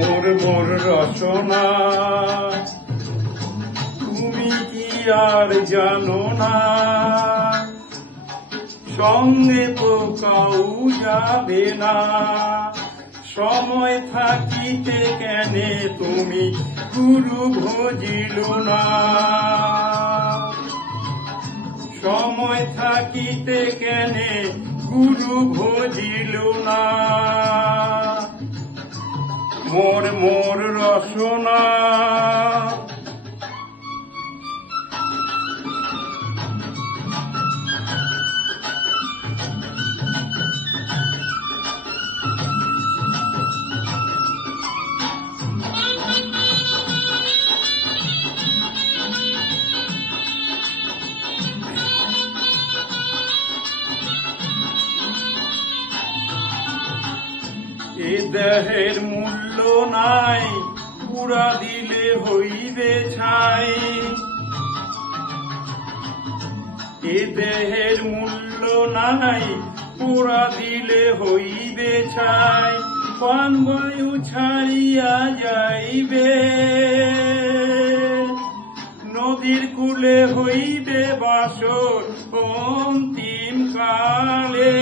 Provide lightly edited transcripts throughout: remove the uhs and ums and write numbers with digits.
মোর মোর রসনা তুমি কি আর জানো না, সঙ্গে তো কাউ যাবে না। সময় থাকিতে কেনে তুমি গুরু ভজিল না, সময় থাকিতে কেনে গুরু ভজিল না। মোর মোর রসনা এ দেহের মূল্য নাই, পুরা দিলে হইবে ছাই। এ দেহের মূল্য নাই, পুরা দিলে হইবে ছাই। প্রাণ বায়ু ছাড়িয়া যাইবে, নদীর কূলে হইবে বাসর অন্তিম কালে।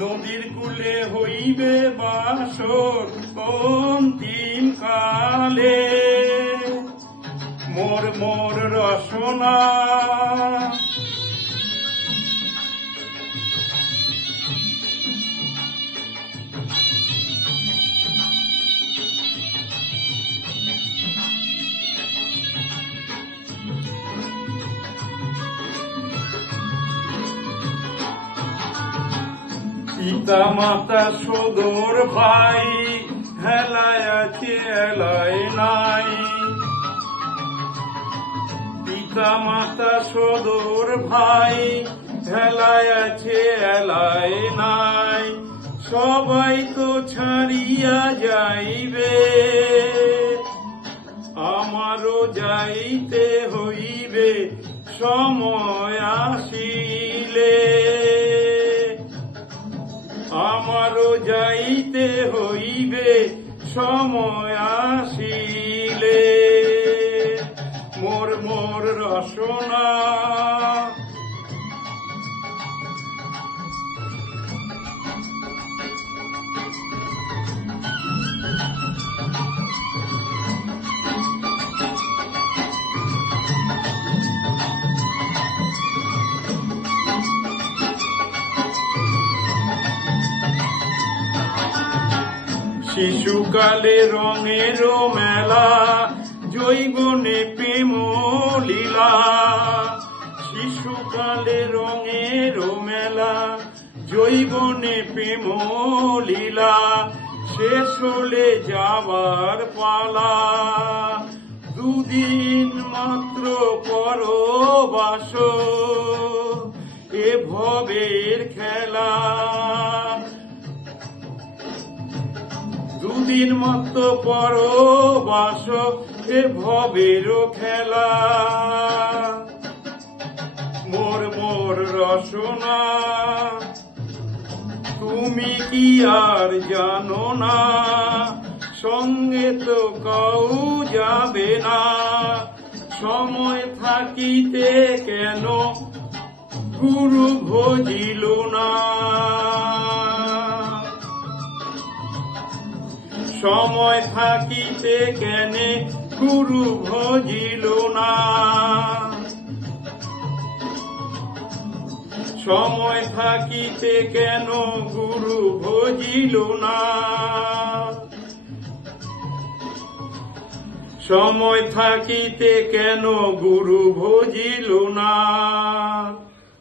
নদীর কূলে হইবে বাসর অন্তিম কালে। মোর মোর রসনা পিতা মাতা সদর ভাই, হেলায় আছে হেলায় নাই। পিতা মাতা সদর ভাই, হেলায় আছে হেলায় নাই। সবাই তো ছাড়িয়া যাইবে, আমারও যাইতে হইবে সময় আসিলে। আমারও যাইতে হইবে সময় আসিলে। মোর মোর রসনা শিশুকালে রঙের মেলা, যৌবনে প্রেম লীলা। শিশুকালে রঙের মেলা, যৌবনে প্রেম লীলা। শেষ হলে যাবার পালা, দুদিন মাত্র পরবাস এ ভবের খেলা। দুদিন মাত্র পরবাস এ ভবের খেলা। মোর মোর রসনা তুমি কি আর জানো না, সঙ্গে তো কাউ যাবে না। সময় থাকিতে কেন গুরু ভজিল না, সময় থাকিতে কেনে গুরু ভজিল না। সময় থাকিতে কেন গুরু ভজিল না, সময় থাকিতে কেন গুরু ভজিল না।